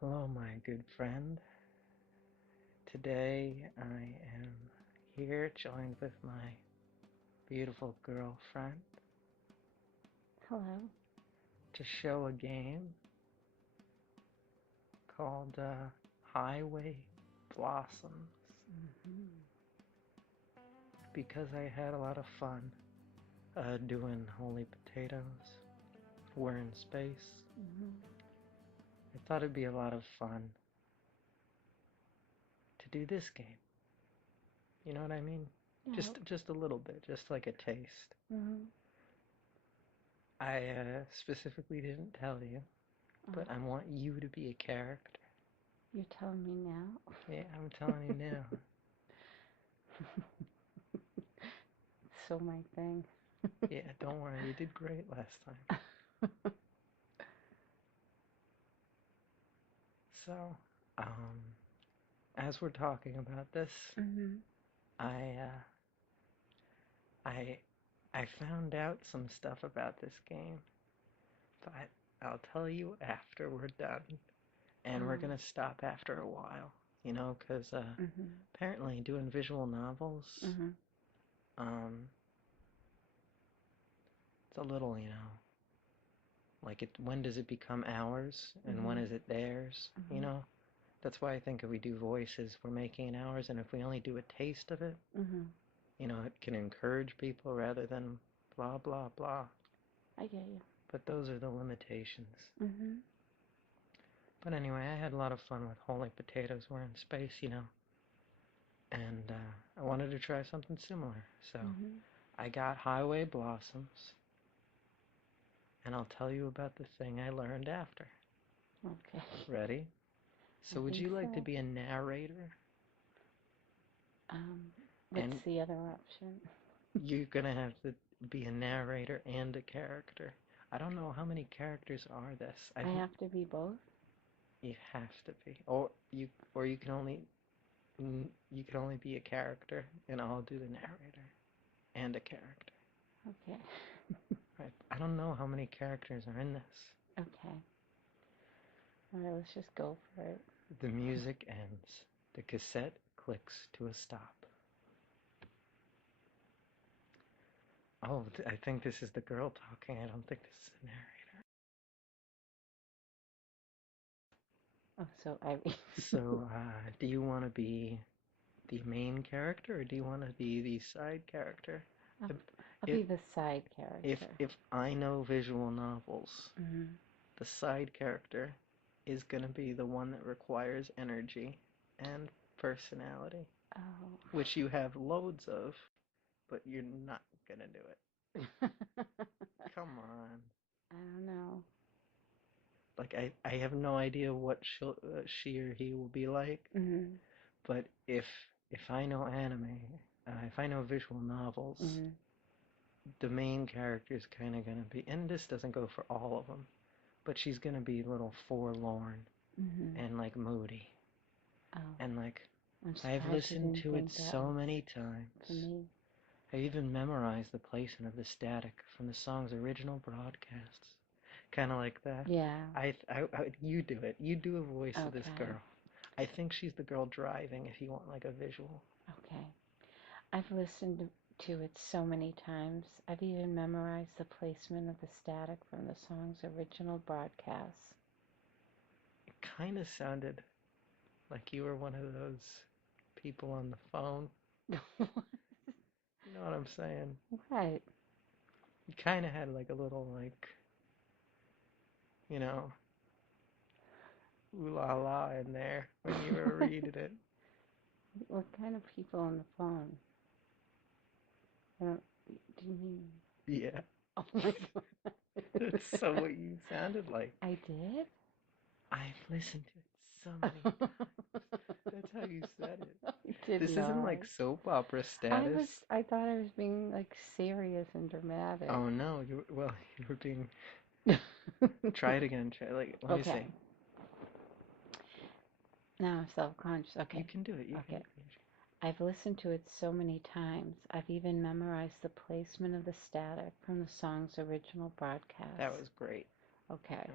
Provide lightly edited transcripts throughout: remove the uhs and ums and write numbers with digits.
Hello, my good friend. Today I am here joined with my beautiful girlfriend Hello. to show a game called Highway Blossoms because I had a lot of fun doing Holy Potatoes. We're in space. I thought it'd be a lot of fun to do this game. You know what I mean? Yeah. Just a little bit, just like a taste. I specifically didn't tell you, but I want you to be a character. You're telling me now? Yeah, I'm telling you now. So my thing. Yeah, don't worry, you did great last time. So, as we're talking about this, I I found out some stuff about this game, but I'll tell you after we're done, and we're gonna stop after a while, because apparently doing visual novels, it's a little, like when does it become ours and when is it theirs, That's why I think if we do voices, we're making it ours, and if we only do a taste of it, it can encourage people rather than blah, blah, blah. I get you. But those are the limitations. But anyway, I had a lot of fun with Holy Potatoes. We're in space, and I wanted to try something similar. So I got Highway Blossoms, and I'll tell you about the thing I learned after. Okay. Ready? So would you like to be a narrator? What's the other option? You're gonna have to be a narrator and a character. I don't know how many characters are this. I have to be both? You have to be, you can only be a character, and I'll do the narrator and a character. Okay. Right. I don't know how many characters are in this. Okay. All right, let's just go for it. The music ends. The cassette clicks to a stop. Oh, I think this is the girl talking. I don't think this is the narrator. Oh, so I read. So, do you want to be the main character, or do you want to be the side character? I'll be the side character. If I know visual novels, the side character is going to be the one that requires energy and personality, which you have loads of, but you're not going to do it. Come on. I don't know. Like, I have no idea what she or he will be like, but if I know anime, if I know visual novels, the main character is kind of going to be, and this doesn't go for all of them, but she's going to be a little forlorn and like moody. And like, I've listened to it so many times. I even memorized the placement of the static from the song's original broadcasts. Kind of like that. Yeah. You do it. You do a voice of this girl. I think she's the girl driving if you want like a visual. Okay. I've listened to it so many times. I've even memorized the placement of the static from the song's original broadcasts. It kind of sounded like you were one of those people on the phone. You know what I'm saying? What? You kind of had like a little like, ooh la la in there when you were reading it. What kind of people on the phone? Do you mean? Yeah. Oh my God. That's so what you sounded like. I did? I've listened to it so many times. That's how you said it. This isn't like soap opera status. I thought I was being like serious and dramatic. Oh no, you were being. Try it again. Let me see. Now I'm self-conscious. Okay. You can do it. Okay. I've listened to it so many times. I've even memorized the placement of the static from the song's original broadcast. That was great. Okay.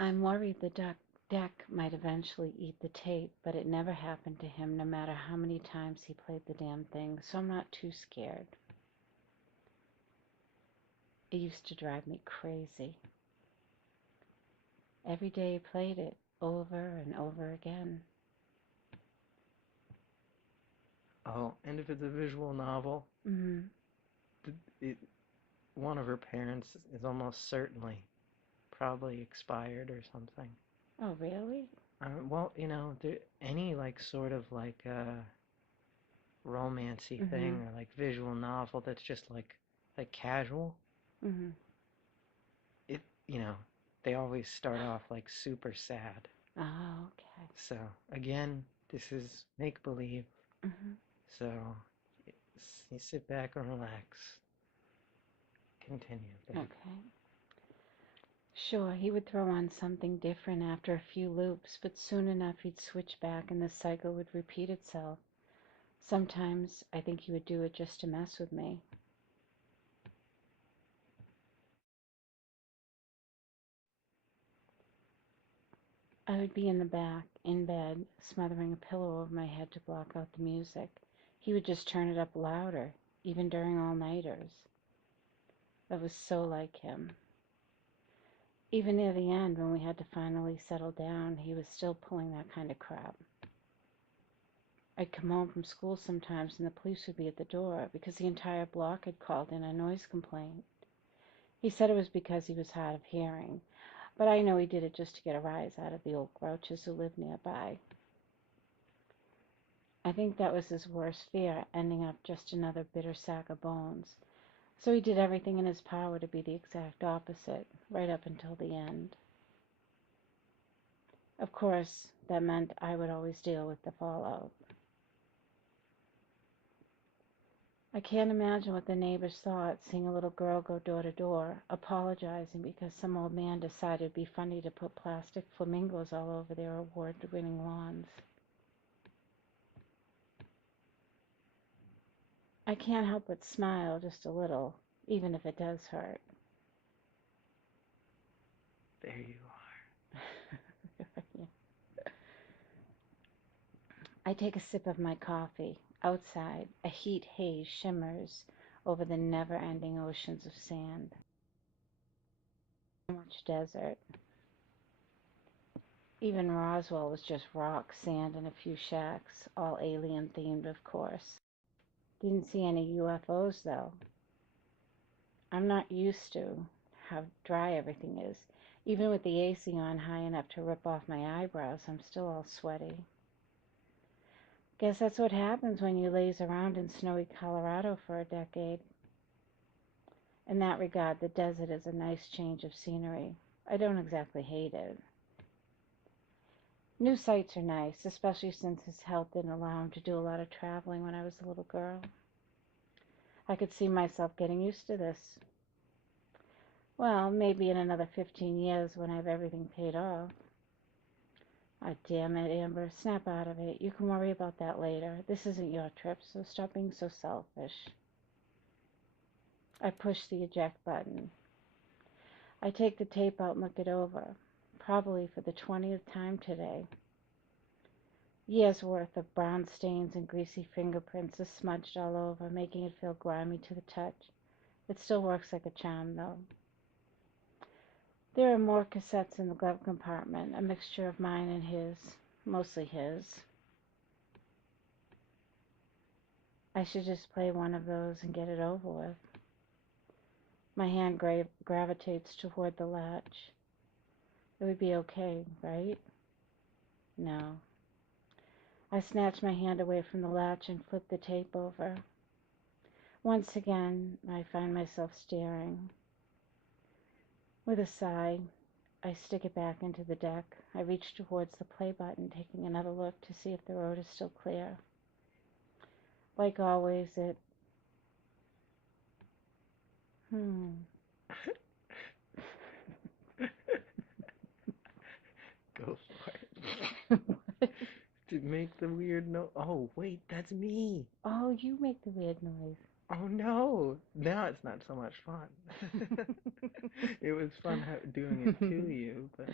I'm worried the deck might eventually eat the tape, but it never happened to him no matter how many times he played the damn thing, so I'm not too scared. It used to drive me crazy. Every day he played it over and over again. Oh, and if it's a visual novel, one of her parents is almost certainly probably expired or something. Oh, really? Well, any sort of romancy thing or visual novel that's just like casual. It they always start off super sad. Oh, okay. So again, this is make believe. So you sit back and relax. Continue, babe. Okay. Sure, he would throw on something different after a few loops, but soon enough he'd switch back and the cycle would repeat itself. Sometimes I think he would do it just to mess with me. I would be in the back, in bed, smothering a pillow over my head to block out the music. He would just turn it up louder, even during all-nighters. That was so like him. Even near the end, when we had to finally settle down, he was still pulling that kind of crap. I'd come home from school sometimes and the police would be at the door because the entire block had called in a noise complaint. He said it was because he was hard of hearing, but I know he did it just to get a rise out of the old grouches who lived nearby. I think that was his worst fear, ending up just another bitter sack of bones. So he did everything in his power to be the exact opposite, right up until the end. Of course, that meant I would always deal with the fallout. I can't imagine what the neighbors thought seeing a little girl go door to door, apologizing because some old man decided it'd be funny to put plastic flamingos all over their award-winning lawns. I can't help but smile just a little, even if it does hurt. There you are. Yeah. I take a sip of my coffee. Outside, a heat haze shimmers over the never-ending oceans of sand. So much desert. Even Roswell was just rock, sand, and a few shacks, all alien-themed, of course. Didn't see any UFOs, though. I'm not used to how dry everything is. Even with the AC on high enough to rip off my eyebrows, I'm still all sweaty. Guess that's what happens when you laze around in snowy Colorado for a decade. In that regard, the desert is a nice change of scenery. I don't exactly hate it. New sights are nice, especially since his health didn't allow him to do a lot of traveling when I was a little girl. I could see myself getting used to this. Well, maybe in another 15 years when I have everything paid off. Ah, damn it, Amber. Snap out of it. You can worry about that later. This isn't your trip, so stop being so selfish. I push the eject button. I take the tape out and look it over, probably for the 20th time today. Years worth of brown stains and greasy fingerprints are smudged all over, making it feel grimy to the touch. It still works like a charm, though. There are more cassettes in the glove compartment, a mixture of mine and his, mostly his. I should just play one of those and get it over with. My hand gravitates toward the latch. It would be okay, right? No. I snatch my hand away from the latch and flip the tape over. Once again, I find myself staring. With a sigh, I stick it back into the deck. I reach towards the play button, taking another look to see if the road is still clear. Like always, it... Go for it. To make the weird noise. Oh, wait, that's me. Oh, you make the weird noise. Oh, no. Now it's not so much fun. It was fun doing it to you, but...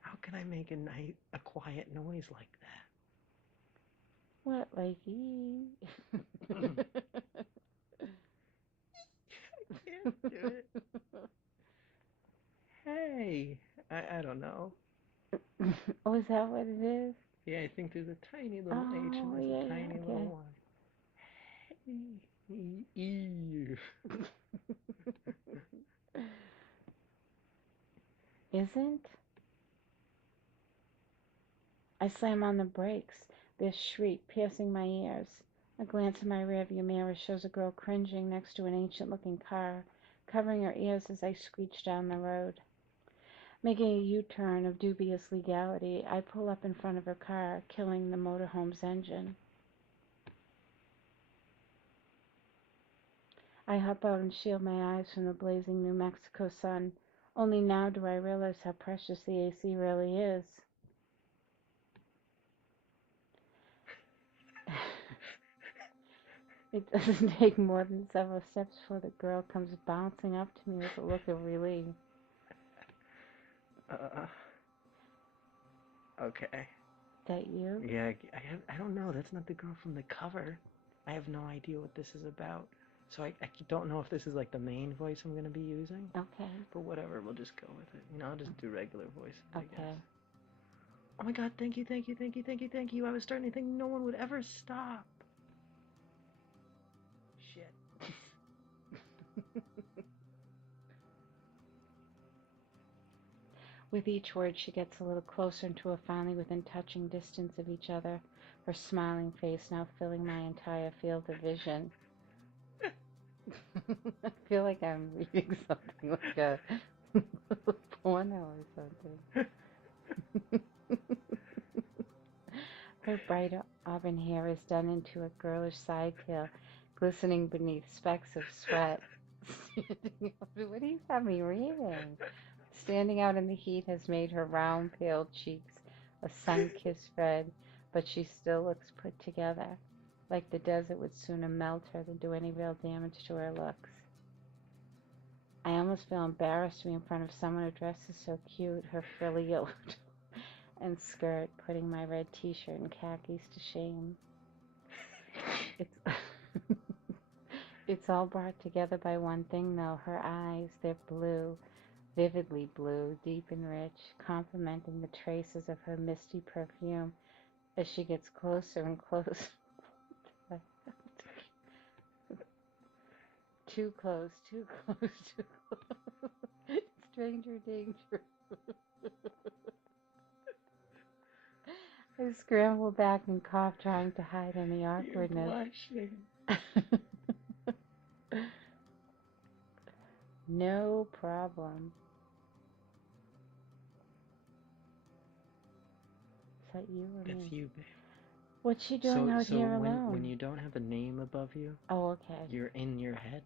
How can I make a quiet noise like that? What, like ee? I can't do it. Hey, I don't know. Oh, is that what it is? Yeah, I think there's a tiny little H and Oh, there's yeah, a yeah, tiny little okay. Y. Hey, Isn't? I slam on the brakes, their shriek piercing my ears. A glance in my rearview mirror shows a girl cringing next to an ancient-looking car, covering her ears as I screech down the road. Making a U-turn of dubious legality, I pull up in front of her car, killing the motorhome's engine. I hop out and shield my eyes from the blazing New Mexico sun. Only now do I realize how precious the AC really is. It doesn't take more than several steps before the girl comes bouncing up to me with a look of relief. Okay. Is that you? Yeah, I don't know. That's not the girl from the cover. I have no idea what this is about. So I don't know if this is like the main voice I'm going to be using. Okay. But whatever, we'll just go with it. I'll just do regular voices, I guess. Okay. Oh my god, thank you, thank you, thank you, thank you, thank you. I was starting to think no one would ever stop. Shit. With each word, she gets a little closer until we're finally within touching distance of each other, her smiling face now filling my entire field of vision. I feel like I'm reading something like a porno or something. Her bright auburn hair is done into a girlish side tail, glistening beneath specks of sweat. What do you have me reading? Standing out in the heat has made her round, pale cheeks a sun-kissed red, but she still looks put together, like the desert would sooner melt her than do any real damage to her looks. I almost feel embarrassed to be in front of someone who dresses so cute, her frilly yellow and skirt putting my red t-shirt and khakis to shame. It's it's all brought together by one thing, though. Her eyes, they're blue, vividly blue, deep and rich, complementing the traces of her misty perfume as she gets closer and closer. Too close, too close, too close. Stranger danger. I scramble back and cough, trying to hide any awkwardness. You're blushing. No problem. Is that you or me? That's you, babe. What's she doing out here alone? When you don't have a name above you, oh, okay. You're in your head.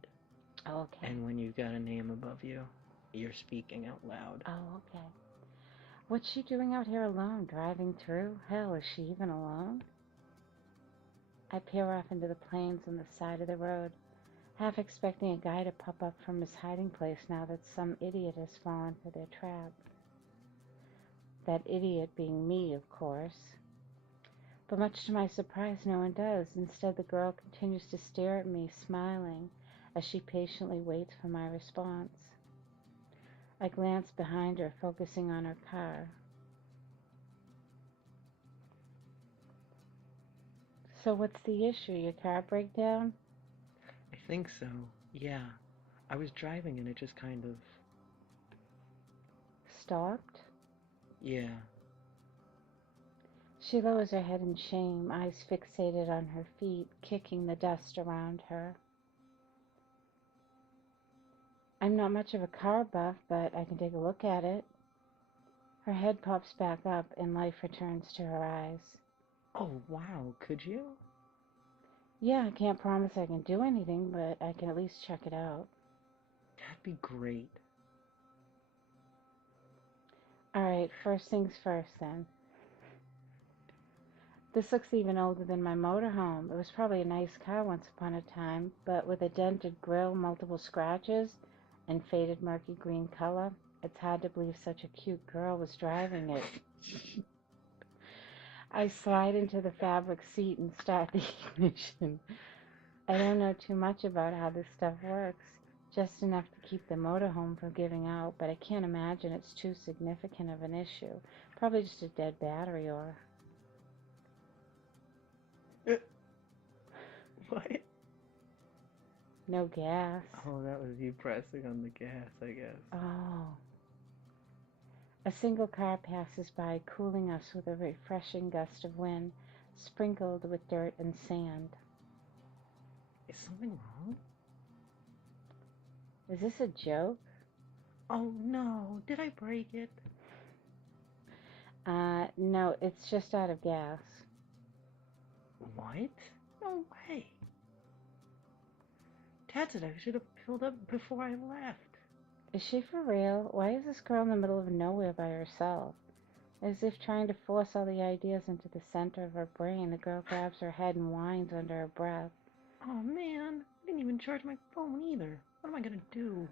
Oh, okay. And when you've got a name above you, you're speaking out loud. Oh, okay. What's she doing out here alone, driving through? Hell, is she even alone? I peer off into the plains on the side of the road, half expecting a guy to pop up from his hiding place now that some idiot has fallen for their trap. That idiot being me, of course. But much to my surprise, no one does. Instead, the girl continues to stare at me, smiling, as she patiently waits for my response. I glance behind her, focusing on her car. So what's the issue? Your car break down? I think so. Yeah. I was driving and it just kind of... Stopped? Yeah. She lowers her head in shame, eyes fixated on her feet, kicking the dust around her. I'm not much of a car buff, but I can take a look at it. Her head pops back up and life returns to her eyes. Oh, wow. Could you? Yeah, I can't promise I can do anything, but I can at least check it out. That'd be great. Alright, first things first then. This looks even older than my motorhome. It was probably a nice car once upon a time, but with a dented grille, multiple scratches, and faded murky green color. It's hard to believe such a cute girl was driving it. I slide into the fabric seat and start the ignition. I don't know too much about how this stuff works, just enough to keep the motorhome from giving out, but I can't imagine it's too significant of an issue. Probably just a dead battery or... What? No gas. Oh, that was you pressing on the gas, I guess. Oh. A single car passes by, cooling us with a refreshing gust of wind, sprinkled with dirt and sand. Is something wrong? Is this a joke? Oh no, did I break it? No, it's just out of gas. What? No way. Dad said I should have filled up before I left. Is she for real? Why is this girl in the middle of nowhere by herself? As if trying to force all the ideas into the center of her brain, the girl grabs her head and whines under her breath. Oh man, I didn't even charge my phone either. What am I gonna do?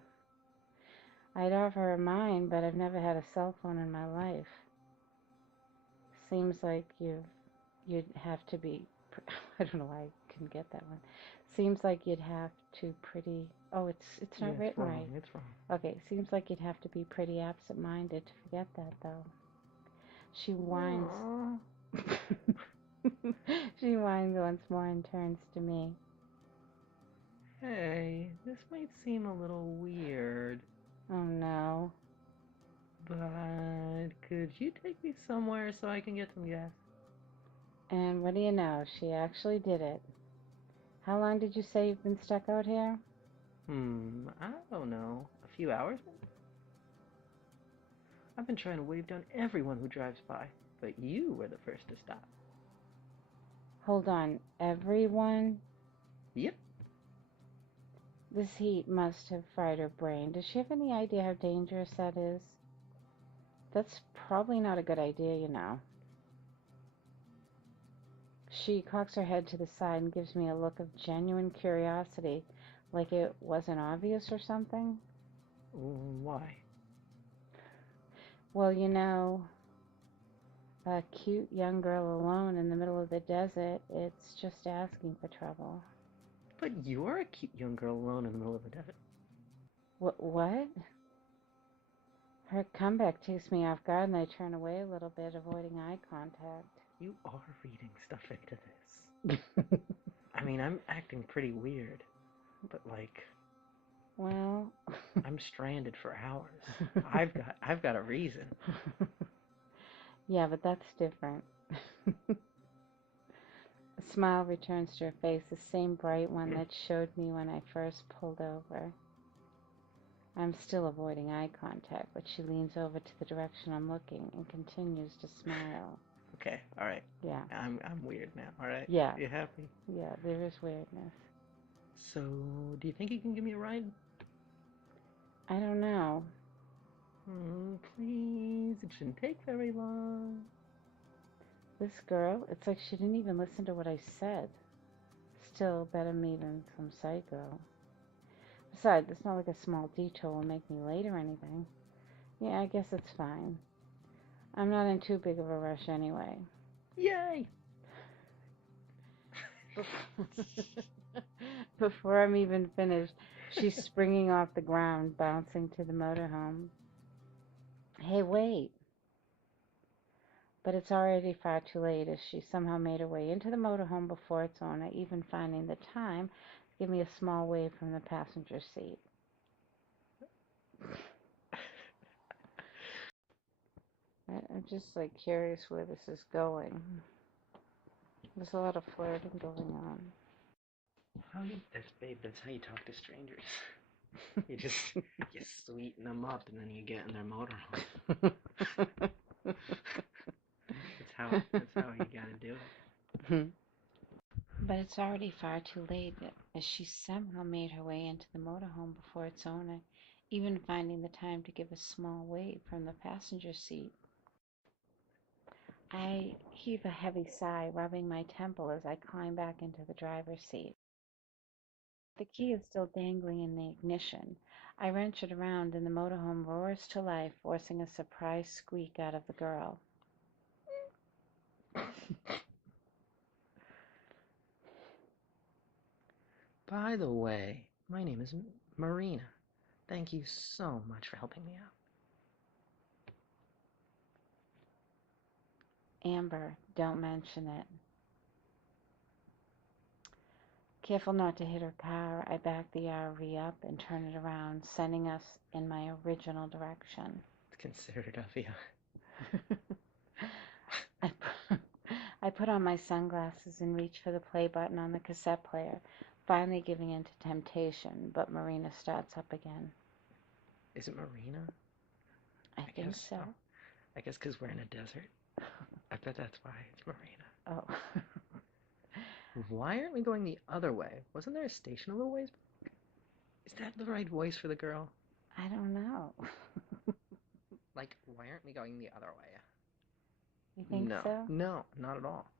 I'd offer her mine, but I've never had a cell phone in my life. Seems like you'd have to be... I don't know why I couldn't get that one. Seems like you'd have to pretty... Oh, it's not written right. It's wrong. Okay, seems like you'd have to be pretty absent-minded to forget that, though. She whines. She whines once more and turns to me. Hey, this might seem a little weird. Oh no. But could you take me somewhere so I can get some gas? And what do you know? She actually did it. How long did you say you've been stuck out here? I don't know. A few hours? I've been trying to wave down everyone who drives by, but you were the first to stop. Hold on. Everyone? Yep. This heat must have fried her brain. Does she have any idea how dangerous that is? That's probably not a good idea, you know. She cocks her head to the side and gives me a look of genuine curiosity, like it wasn't obvious or something. Why? Well, you know, a cute young girl alone in the middle of the desert, it's just asking for trouble. But you're a cute young girl alone in the middle of the desert. What? Her comeback takes me off guard and I turn away a little bit, avoiding eye contact. You are reading stuff into this. I mean, I'm acting pretty weird, but like... Well... I'm stranded for hours. I've got a reason. Yeah, but that's different. A smile returns to her face, the same bright one that showed me when I first pulled over. I'm still avoiding eye contact, but she leans over to the direction I'm looking and continues to smile. Okay, all right. Yeah. I'm weird now, all right? Yeah. You happy? Yeah, there is weirdness. So, do you think you can give me a ride? I don't know. Please, it shouldn't take very long. This girl, it's like she didn't even listen to what I said. Still, better me than some psycho. Besides, it's not like a small detour will make me late or anything. Yeah, I guess it's fine. I'm not in too big of a rush anyway. Yay! Before I'm even finished, she's springing off the ground, bouncing to the motorhome. Hey, wait! But it's already far too late, as she somehow made her way into the motorhome before its owner, even finding the time to give me a small wave from the passenger seat. I'm just like curious where this is going. There's a lot of flirting going on. Babe, that's how you talk to strangers. You sweeten them up and then you get in their motorhome. That's how you gotta do it. But it's already far too late, as she somehow made her way into the motorhome before its owner, even finding the time to give a small wave from the passenger seat. I heave a heavy sigh, rubbing my temple as I climb back into the driver's seat. The key is still dangling in the ignition. I wrench it around and the motorhome roars to life, forcing a surprised squeak out of the girl. By the way, my name is Marina. Thank you so much for helping me out. Amber, don't mention it. Careful not to hit her car, I back the RV up and turn it around, sending us in my original direction. It's considerate of you. I put on my sunglasses and reach for the play button on the cassette player, finally giving in to temptation, but Marina starts up again. Is it Marina? I think so. I guess because we're in a desert. I bet that's why it's Marina. Oh. Why aren't we going the other way? Wasn't there a station a little ways back? Is that the right voice for the girl? I don't know. Like, why aren't we going the other way? You think so? No, not at all.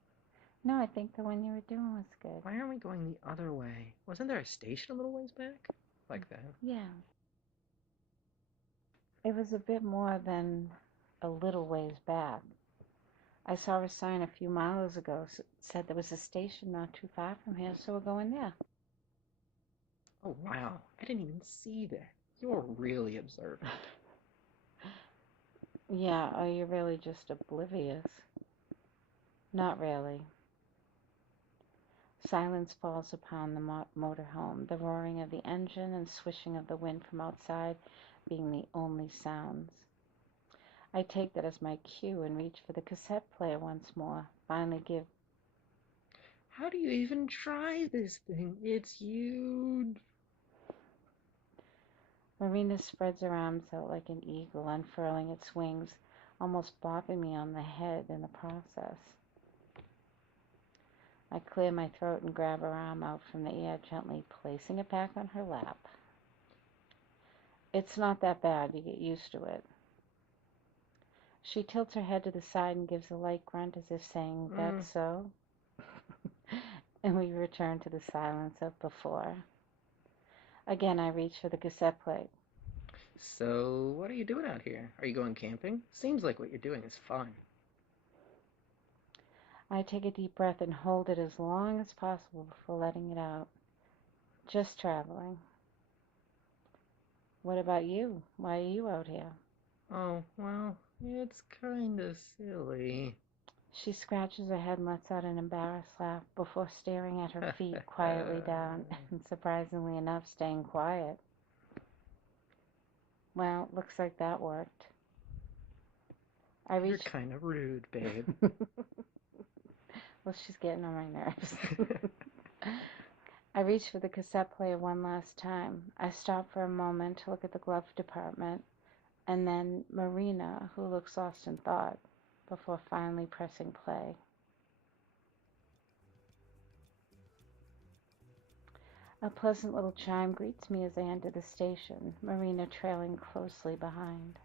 No, I think the one you were doing was good. Why aren't we going the other way? Wasn't there a station a little ways back? Like that? Yeah. It was a bit more than a little ways back. I saw a sign a few miles ago said there was a station not too far from here, so we're going there. Oh, wow. I didn't even see that. You're really observant. Yeah, or you're really just oblivious. Not really. Silence falls upon the motorhome, the roaring of the engine and swishing of the wind from outside being the only sounds. I take that as my cue and reach for the cassette player once more, finally give... How do you even try this thing? It's huge. Marina spreads her arms out like an eagle, unfurling its wings, almost bopping me on the head in the process. I clear my throat and grab her arm out from the air, gently placing it back on her lap. It's not that bad, you get used to it. She tilts her head to the side and gives a light grunt as if saying, that's so? And we return to the silence of before. Again, I reach for the cassette plate. So, what are you doing out here? Are you going camping? Seems like what you're doing is fun. I take a deep breath and hold it as long as possible before letting it out. Just traveling. What about you? Why are you out here? Oh, well, it's kind of silly. She scratches her head and lets out an embarrassed laugh before staring at her feet quietly down and, surprisingly enough, staying quiet. Well, looks like that worked. You're kind of rude, babe. Well, she's getting on my nerves. I reach for the cassette player one last time. I stop for a moment to look at the glove department, and then Marina, who looks lost in thought, before finally pressing play. A pleasant little chime greets me as I enter the station, Marina trailing closely behind.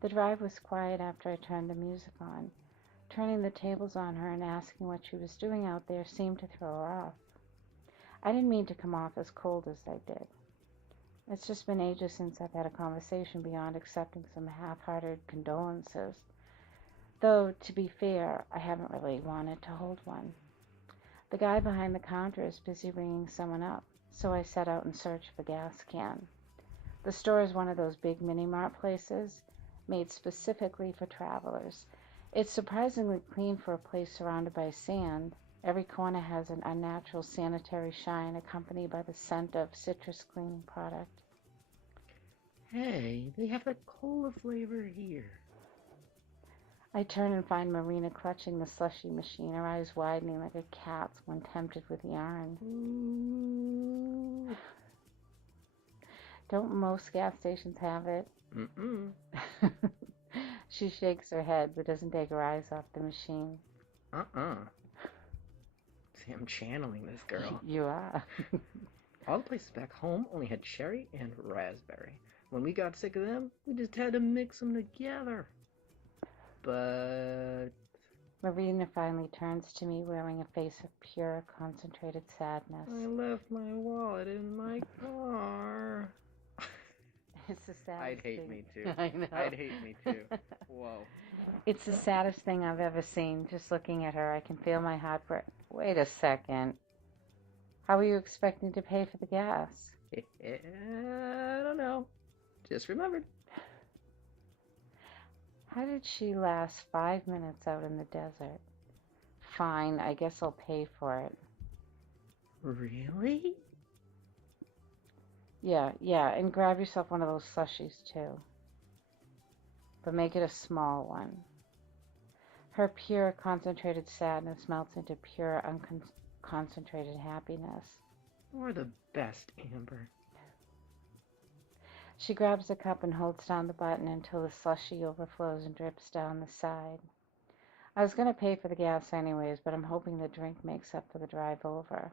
The drive was quiet after I turned the music on. Turning the tables on her and asking what she was doing out there seemed to throw her off. I didn't mean to come off as cold as I did. It's just been ages since I've had a conversation beyond accepting some half-hearted condolences. Though, to be fair, I haven't really wanted to hold one. The guy behind the counter is busy ringing someone up, so I set out in search of a gas can. The store is one of those big mini-mart places, made specifically for travelers. It's surprisingly clean for a place surrounded by sand. Every corner has an unnatural sanitary shine accompanied by the scent of citrus cleaning product. Hey, they have the cola flavor here. I turn and find Marina clutching the slushy machine, her eyes widening like a cat's when tempted with yarn. Ooh. Don't most gas stations have it? Mm-mm. She shakes her head, but doesn't take her eyes off the machine. See, I'm channeling this girl. You are. All the places back home only had cherry and raspberry. When we got sick of them, we just had to mix them together. But... Marina finally turns to me, wearing a face of pure, concentrated sadness. I left my wallet in my car. It's the saddest I'd hate thing. me too. I know. I'd hate me too. Whoa. It's the saddest thing I've ever seen. Just looking at her, I can feel my heart break. Wait a second. How are you expecting to pay for the gas? I don't know. Just remembered. How did she last 5 minutes out in the desert? Fine, I guess I'll pay for it. Really? Yeah, and grab yourself one of those slushies too. But make it a small one. Her pure, concentrated sadness melts into pure, unconcentrated happiness. You're the best, Amber. She grabs the cup and holds down the button until the slushie overflows and drips down the side. I was going to pay for the gas anyways, but I'm hoping the drink makes up for the drive over.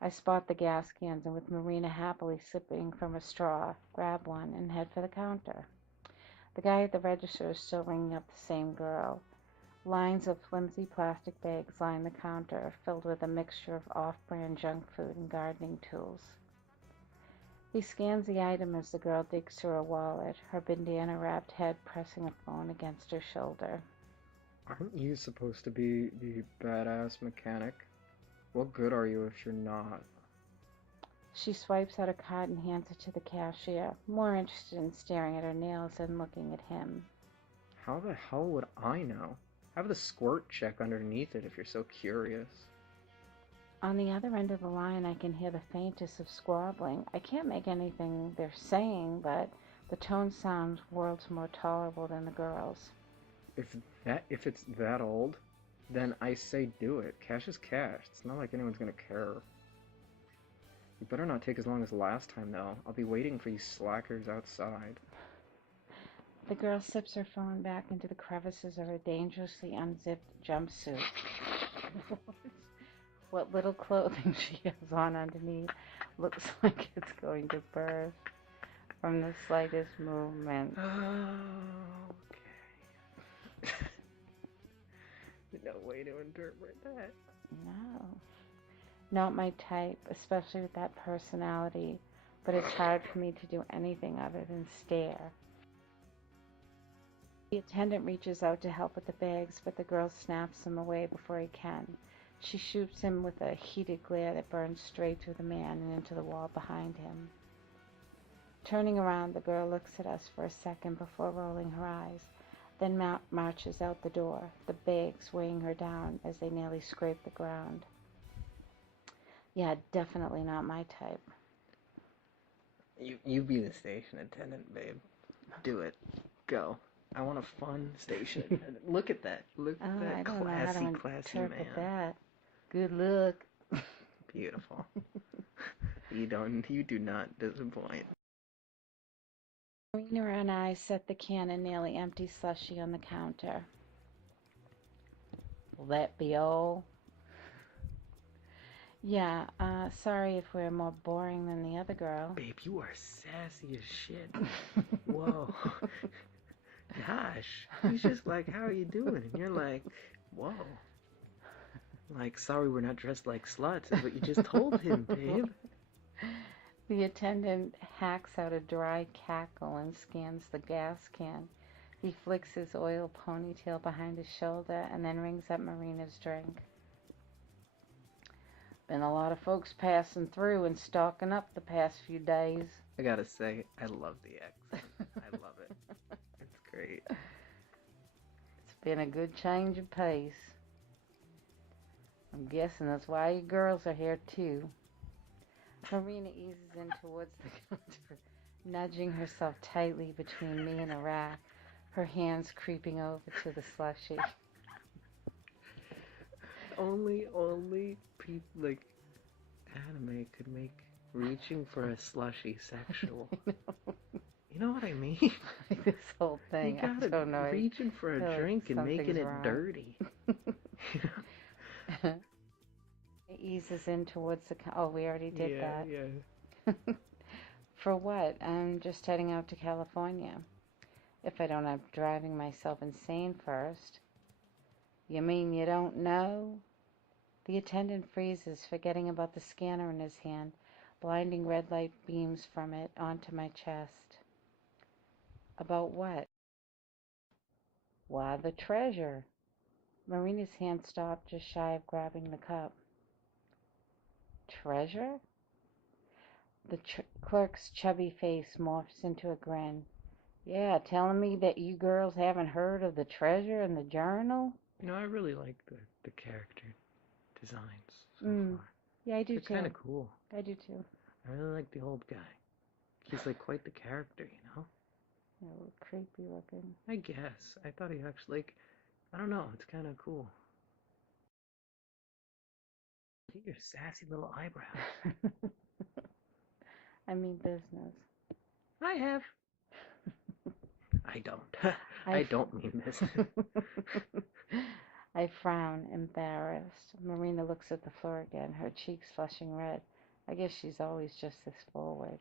I spot the gas cans and with Marina happily sipping from a straw, grab one and head for the counter. The guy at the register is still ringing up the same girl. Lines of flimsy plastic bags line the counter, filled with a mixture of off-brand junk food and gardening tools. He scans the item as the girl digs through her wallet, her bandana-wrapped head pressing a phone against her shoulder. Aren't you supposed to be the badass mechanic? What good are you if you're not? She swipes out a card and hands it to the cashier, more interested in staring at her nails than looking at him. How the hell would I know? Have the squirt check underneath it if you're so curious. On the other end of the line, I can hear the faintest of squabbling. I can't make anything they're saying, but the tone sounds worlds more tolerable than the girl's. If it's that old, then I say do it. Cash is cash. It's not like anyone's gonna care. You better not take as long as last time, though. I'll be waiting for you slackers outside. The girl slips her phone back into the crevices of her dangerously unzipped jumpsuit. What little clothing she has on underneath looks like it's going to burst from the slightest movement. Okay. No way to interpret that. No. Not my type, especially with that personality, but it's hard for me to do anything other than stare. The attendant reaches out to help with the bags, but the girl snaps him away before he can. She shoots him with a heated glare that burns straight through the man and into the wall behind him. Turning around, the girl looks at us for a second before rolling her eyes, then marches out the door, the bags weighing her down as they nearly scrape the ground. Yeah, definitely not my type. You be the station attendant, babe. Do it. Go. I want a fun station attendant. Look at that. Look at that I don't know how to classy interpret man. that. Good luck. Beautiful. You do not disappoint. Marina and I set the can of nearly empty slushie on the counter. Will that be all? Yeah, sorry if we're more boring than the other girl. Babe, you are sassy as shit. Whoa. Gosh. He's just like, how are you doing? And you're like, whoa. Like, sorry we're not dressed like sluts, but you just told him, babe. The attendant hacks out a dry cackle and scans the gas can. He flicks his oil ponytail behind his shoulder and then rings up Marina's drink. Been a lot of folks passing through and stocking up the past few days. I gotta say, I love the accent. I love it. It's great. It's been a good change of pace. I'm guessing that's why you girls are here too. Marina eases in towards the counter, nudging herself tightly between me and a rack, her hands creeping over to the slushie. Only people like anime could make reaching for a slushie sexual. You know what I mean? This whole thing, you gotta I don't know. Reaching for a drink and making it wrong. dirty. It eases in towards the... Oh, we already did that. Yeah. For what? I'm just heading out to California. If I don't end up driving myself insane first. You mean you don't know? The attendant freezes, forgetting about the scanner in his hand, blinding red light beams from it onto my chest. About what? Why, the treasure. Marina's hand stopped just shy of grabbing the cup. Treasure? The clerk's chubby face morphs into a grin. Yeah, telling me that you girls haven't heard of the treasure in the journal? I really like the character designs so far. Yeah, I do too. They're kind of cool. I do too. I really like the old guy. He's like quite the character, Yeah, a little creepy looking. I guess. I thought he actually, I don't know, it's kind of cool. Look at your sassy little eyebrows. I mean business. I have. I don't. I don't mean business. I frown, embarrassed. Marina looks at the floor again, her cheeks flushing red. I guess she's always just this forward.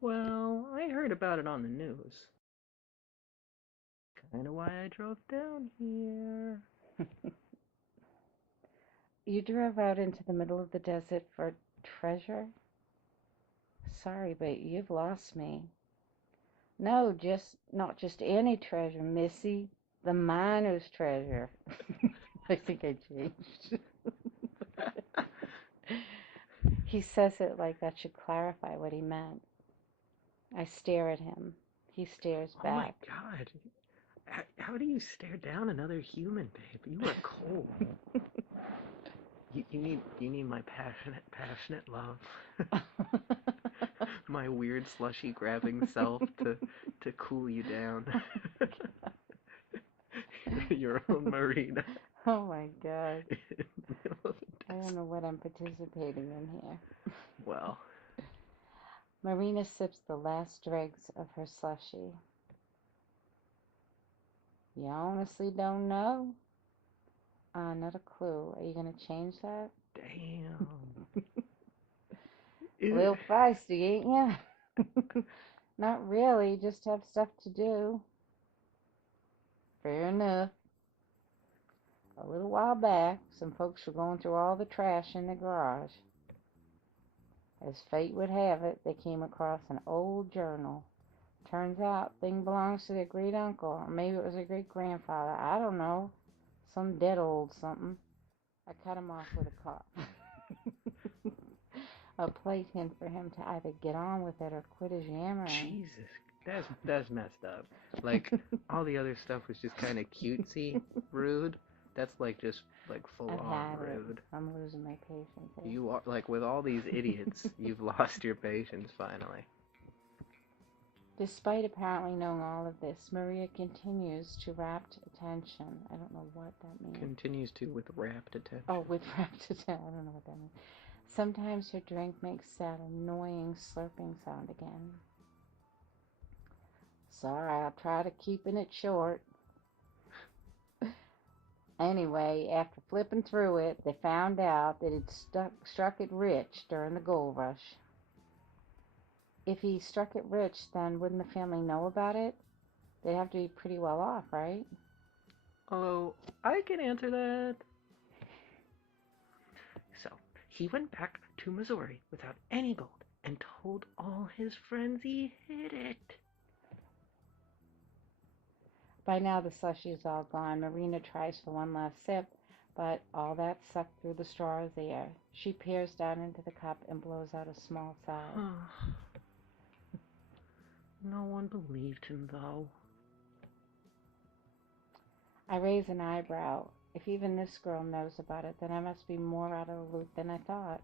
Well, I heard about it on the news. Kinda why I drove down here. You drove out into the middle of the desert for treasure? Sorry, but you've lost me. No, not just any treasure, Missy. The miner's treasure. I think I changed. He says it like that should clarify what he meant. I stare at him. He stares back. Oh my God. How do you stare down another human, babe? You are cold. you need my passionate love. My weird slushy grabbing self to cool you down. Your own Marina. Oh my God. I don't know what I'm participating in here. Well. Marina sips the last dregs of her slushy. You honestly don't know? Not a clue. Are you going to change that? Damn. A little feisty, ain't ya? Not really, just have stuff to do. Fair enough. A little while back, some folks were going through all the trash in the garage. As fate would have it, they came across an old journal. Turns out, thing belongs to their great uncle, or maybe it was their great grandfather. I don't know. Some dead old something. I cut him off with a cup. A polite hint for him to either get on with it or quit his yammering. Jesus, that's messed up. Like, all the other stuff was just kind of cutesy, rude. That's like just like full on rude. I'm losing my patience. You are like with all these idiots, you've lost your patience finally. Despite apparently knowing all of this, Maria continues to rapt attention. I don't know what that means. Continues to with rapt attention. Oh, with rapt attention. I don't know what that means. Sometimes her drink makes that annoying slurping sound again. Sorry, I'll try to keeping it short. Anyway, after flipping through it, they found out that it struck it rich during the gold rush. If he struck it rich, then wouldn't the family know about it? They'd have to be pretty well off, right? Oh, I can answer that. So, he went back to Missouri without any gold and told all his friends he hid it. By now the slushie is all gone. Marina tries for one last sip, but all that sucked through the straw is air. She peers down into the cup and blows out a small sigh. No one believed him, though. I raise an eyebrow. If even this girl knows about it, then I must be more out of the loop than I thought.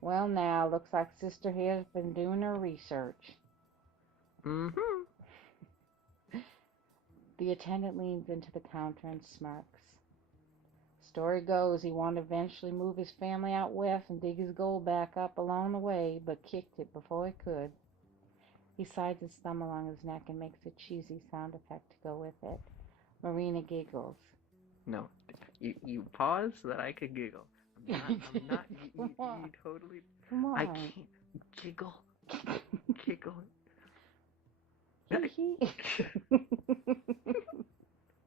Well, now, looks like Sister here's been doing her research. Mm-hmm. The attendant leans into the counter and smirks. Story goes he wanted to eventually move his family out west and dig his gold back up along the way, but kicked it before he could. He slides his thumb along his neck and makes a cheesy sound effect to go with it. Marina giggles. No, you pause so that I could giggle. I'm not, you totally... Come on. I can't giggle. Giggle.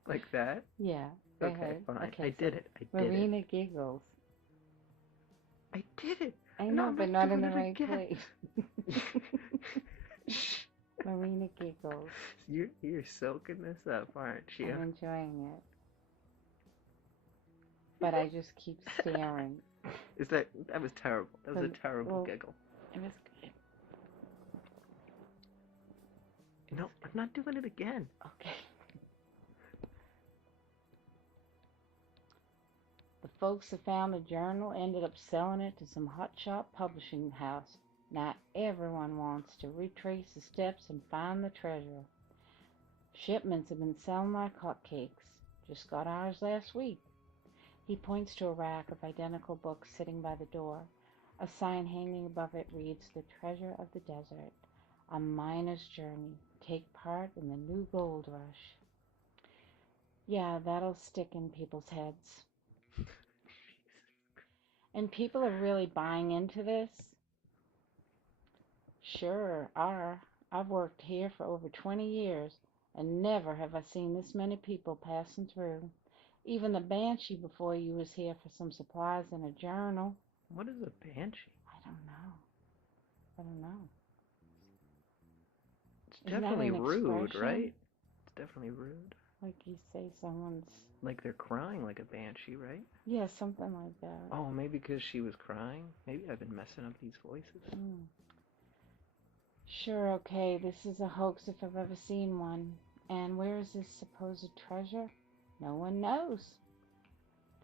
Like that? Yeah. Go ahead. Fine. Okay, I did it. Marina giggles. I did it. I know, but not in the right place. Shh. giggles. You're soaking this up, aren't you? I'm enjoying it. But I just keep staring. That was terrible. That was a terrible giggle. It was good. No, I'm not doing it again. Okay. The folks that found the journal ended up selling it to some hotshot publishing house. Now everyone wants to retrace the steps and find the treasure. Shipments have been selling like hotcakes. Just got ours last week. He points to a rack of identical books sitting by the door. A sign hanging above it reads, "The Treasure of the Desert, a Miner's Journey. Take part in the new gold rush." Yeah, that'll stick in people's heads. And people are really buying into this? Sure are. I've worked here for over 20 years, and never have I seen this many people passing through. Even the Banshee before you was here for some supplies and a journal. What is a Banshee? I don't know. It's definitely rude, right? It's definitely rude. Like you say someone's... Like they're crying like a banshee, right? Yeah, something like that. Oh, maybe because she was crying? Maybe I've been messing up these voices. Sure, okay, this is a hoax if I've ever seen one. And where is this supposed treasure? No one knows.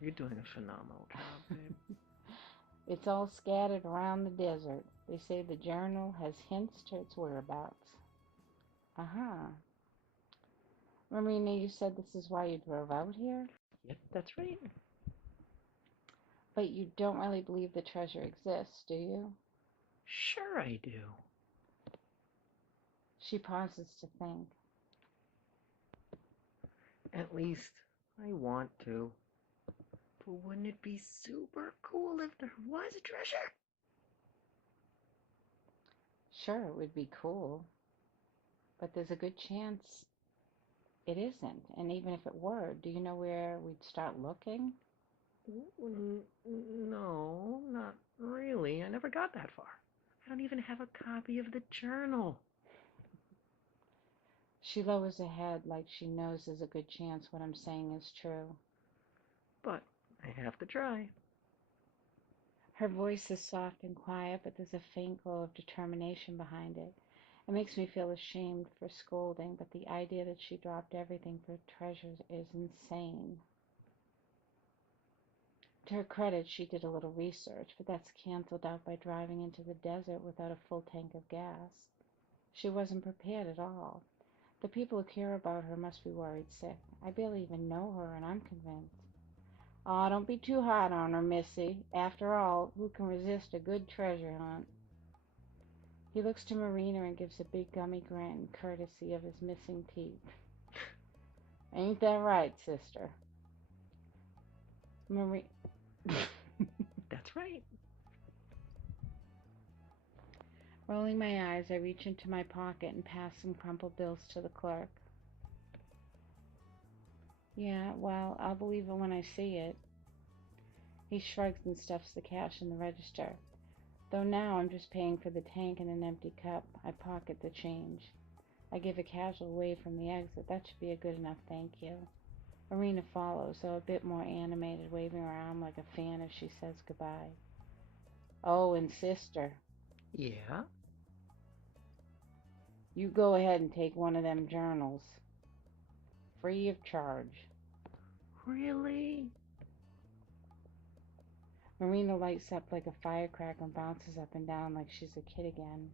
You're doing a phenomenal job, babe. It's all scattered around the desert. They say the journal has hints to its whereabouts. Marina, you said this is why you drove out here? Yep, that's right. But you don't really believe the treasure exists, do you? Sure I do. She pauses to think. At least I want to. But wouldn't it be super cool if there was a treasure? Sure, it would be cool. But there's a good chance it isn't. And even if it were, do you know where we'd start looking? No, not really. I never got that far. I don't even have a copy of the journal. She lowers her head like she knows there's a good chance what I'm saying is true. But I have to try. Her voice is soft and quiet, but there's a faint glow of determination behind it. It makes me feel ashamed for scolding, but the idea that she dropped everything for treasures is insane. To her credit, she did a little research, but that's canceled out by driving into the desert without a full tank of gas. She wasn't prepared at all. The people who care about her must be worried sick. I barely even know her, and I'm convinced. Oh, don't be too hard on her, Missy. After all, who can resist a good treasure hunt? He looks to Marina and gives a big gummy grin, courtesy of his missing teeth. Ain't that right, sister? That's right. Rolling my eyes, I reach into my pocket and pass some crumpled bills to the clerk. Yeah, well, I'll believe it when I see it. He shrugs and stuffs the cash in the register. Though now I'm just paying for the tank and an empty cup, I pocket the change. I give a casual wave from the exit. That should be a good enough thank you. Marina follows, though a bit more animated, waving her arm like a fan as she says goodbye. Oh, and sister. Yeah? You go ahead and take one of them journals. Free of charge. Really? Marina lights up like a firecracker and bounces up and down like she's a kid again.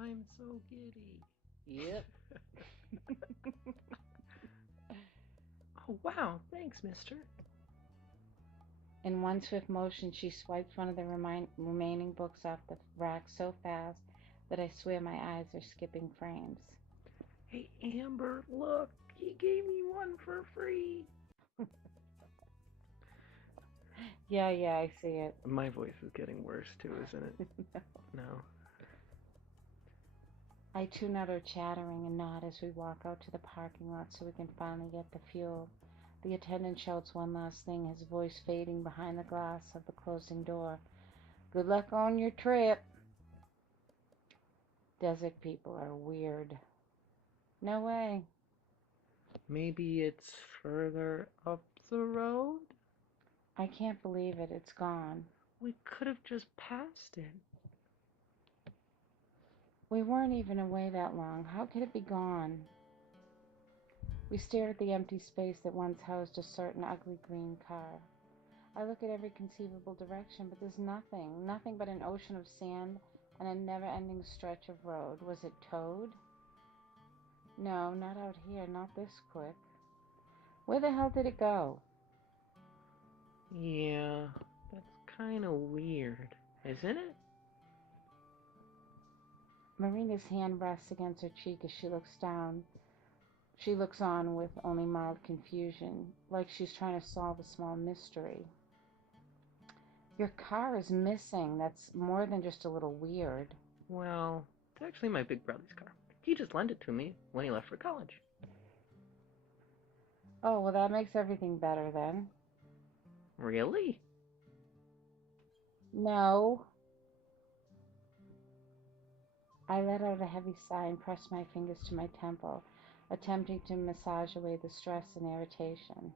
I'm so giddy. Yep. Oh, wow. Thanks, mister. In one swift motion, she swipes one of the remaining books off the rack so fast that I swear my eyes are skipping frames. Hey, Amber, look. He gave me one for free. Yeah, I see it. My voice is getting worse, too, isn't it? No. I tune out her chattering and nod as we walk out to the parking lot so we can finally get the fuel. The attendant shouts one last thing, his voice fading behind the glass of the closing door. Good luck on your trip. Desert people are weird. No way. Maybe it's further up the road? I can't believe it. It's gone. We could have just passed it. We weren't even away that long. How could it be gone? We stared at the empty space that once housed a certain ugly green car. I look at every conceivable direction, but there's nothing. Nothing but an ocean of sand and a never-ending stretch of road. Was it towed? No, not out here. Not this quick. Where the hell did it go? Yeah, that's kind of weird, isn't it? Marina's hand rests against her cheek as she looks down. She looks on with only mild confusion, like she's trying to solve a small mystery. Your car is missing. That's more than just a little weird. Well, it's actually my big brother's car. He just lent it to me when he left for college. Oh, well, that makes everything better then. Really? No. I let out a heavy sigh and pressed my fingers to my temple, attempting to massage away the stress and irritation.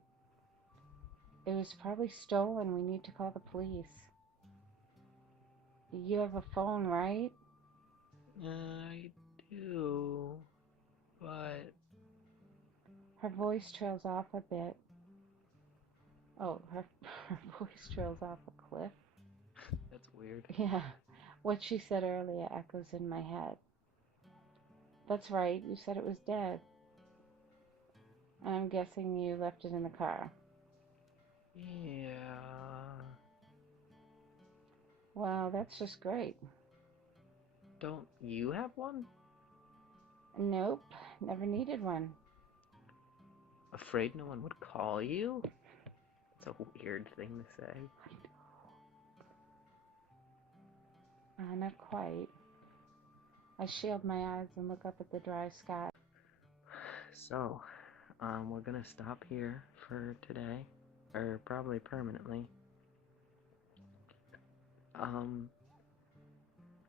It was probably stolen. We need to call the police. You have a phone, right? I do, but... Her voice trails off a bit. Oh, her voice trails off a cliff. That's weird. Yeah, what she said earlier echoes in my head. That's right, you said it was dead. I'm guessing you left it in the car. Yeah... Well, that's just great. Don't you have one? Nope, never needed one. Afraid no one would call you? It's a weird thing to say. Not quite. I shield my eyes and look up at the dry sky. So, we're gonna stop here for today, or probably permanently.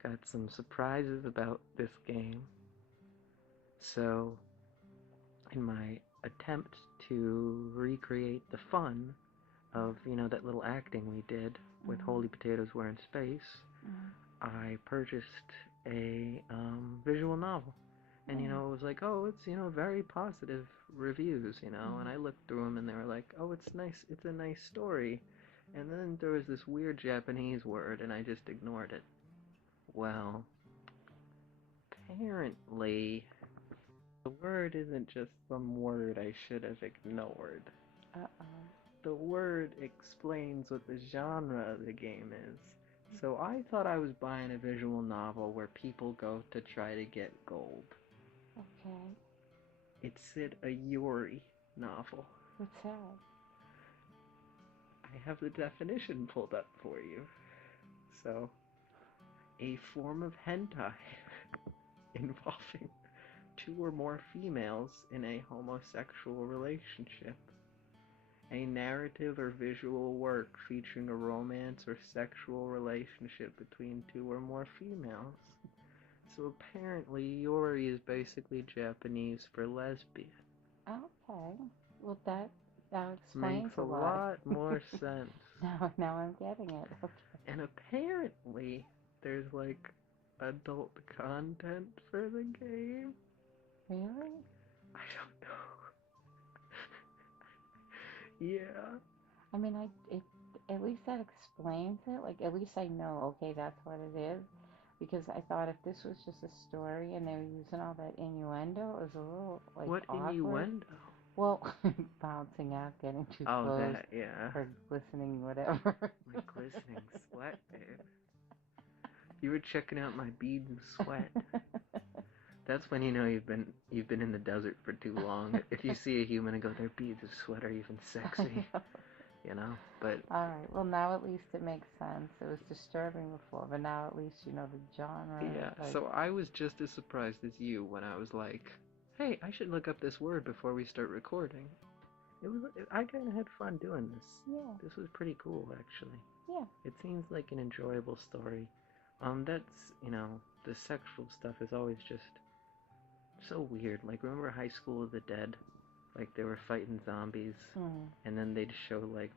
Got some surprises about this game. So, in my attempt to recreate the fun of, that little acting we did with Holy Potatoes Were in Space, I purchased a visual novel. And, it was like, oh, it's, very positive reviews, and I looked through them and they were like, oh, it's nice, it's a nice story. And then there was this weird Japanese word and I just ignored it. Well, apparently, the word isn't just some word I should have ignored. The word explains what the genre of the game is. So I thought I was buying a visual novel where people go to try to get gold. Okay. It said a Yuri novel. What's that? I have the definition pulled up for you. So, a form of hentai involving two or more females in a homosexual relationship. A narrative or visual work featuring a romance or sexual relationship between two or more females. So apparently Yuri is basically Japanese for lesbian. Okay. Well, that explains Makes a lot more sense. Now I'm getting it. Okay. And apparently there's like adult content for the game. Really? I don't know. Yeah. I mean, at least that explains it. Like, at least I know, okay, that's what it is. Because I thought if this was just a story and they were using all that innuendo, it was a little, like, What awkward. innuendo? Well, bouncing out, getting too close. Oh, that, yeah. Or glistening, whatever. My glistening sweat, babe. You were checking out my beads of sweat. That's when you know you've been in the desert for too long. If you see a human and go, their beads of sweat are even sexy. But... Alright, well now at least it makes sense. It was disturbing before, but now at least you know the genre. Yeah, so I was just as surprised as you when I was like, hey, I should look up this word before we start recording. I kind of had fun doing this. Yeah. This was pretty cool, actually. Yeah. It seems like an enjoyable story. That's, the sexual stuff is always just So weird. Like, remember High School of the Dead? Like, they were fighting zombies, and then they'd show, like,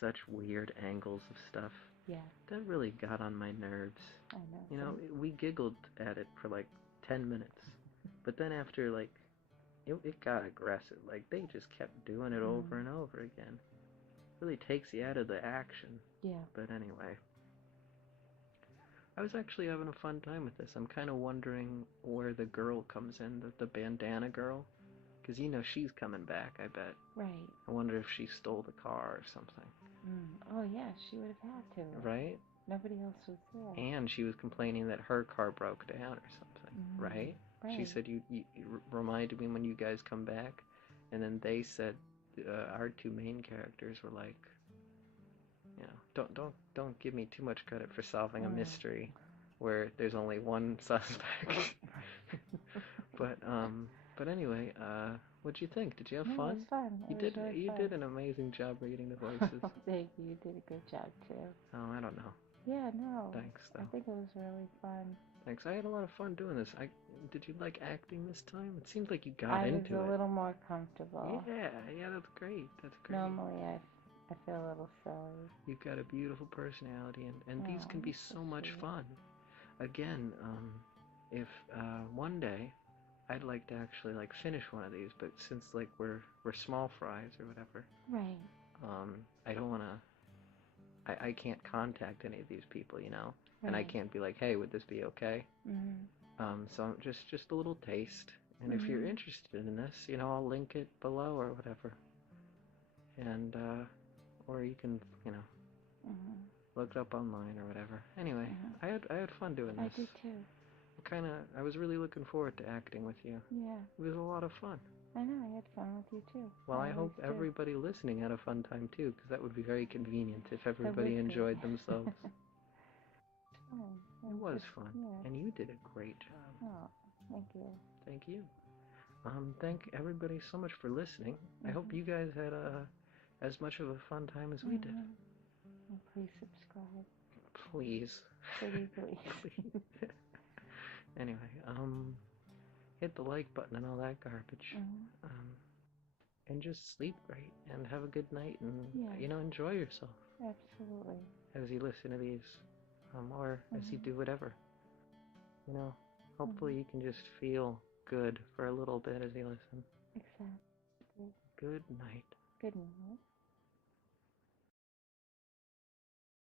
such weird angles of stuff. Yeah. That really got on my nerves. I know. You know, we giggled at it for, like, 10 minutes. But then after, like, it got aggressive. Like, they just kept doing it over and over again. Really takes you out of the action. Yeah. But anyway. I was actually having a fun time with this. I'm kind of wondering where the girl comes in, the bandana girl. Because, you know, she's coming back, I bet. Right. I wonder if she stole the car or something. Oh, yeah, she would have had to. Right? Nobody else was there. And she was complaining that her car broke down or something, right? She said, you reminded me when you guys come back. And then they said, our two main characters were like, you know, don't give me too much credit for solving a mystery where there's only one suspect. But anyway, what'd you think? Did you have fun? It was fun. You did an amazing job reading the voices. Thank you. You did a good job too. Oh, I don't know. Yeah, no. Thanks, though. I think it was really fun. Thanks. I had a lot of fun doing this. Did you like acting this time? It seems like you got into it. I was a little more comfortable. Yeah, that's great. That's great. Normally I feel a little silly. You've got a beautiful personality, and these can be so much fun. Again, if one day I'd like to actually like finish one of these, but since like we're small fries or whatever, right? I don't want to. I can't contact any of these people, you know, and I can't be like, hey, would this be okay? So just a little taste, and if you're interested in this, you know, I'll link it below or whatever, and or you can, you know, look it up online or whatever. Anyway, I had fun doing this. I did too. I was really looking forward to acting with you. Yeah. It was a lot of fun. I know, I had fun with you too. Well, I hope everybody listening had a fun time too, because that would be very convenient if everybody enjoyed themselves. It was fun. Yeah. And you did a great job. Oh, thank you. Thank you. Thank everybody so much for listening. I hope you guys had as much of a fun time as we did. And please subscribe. Please. Pretty please. Anyway, hit the like button and all that garbage. And just sleep great and have a good night and, you know, enjoy yourself. Absolutely. As you listen to these, or as you do whatever. You know, hopefully you can just feel good for a little bit as you listen. Exactly. Good night. Good night.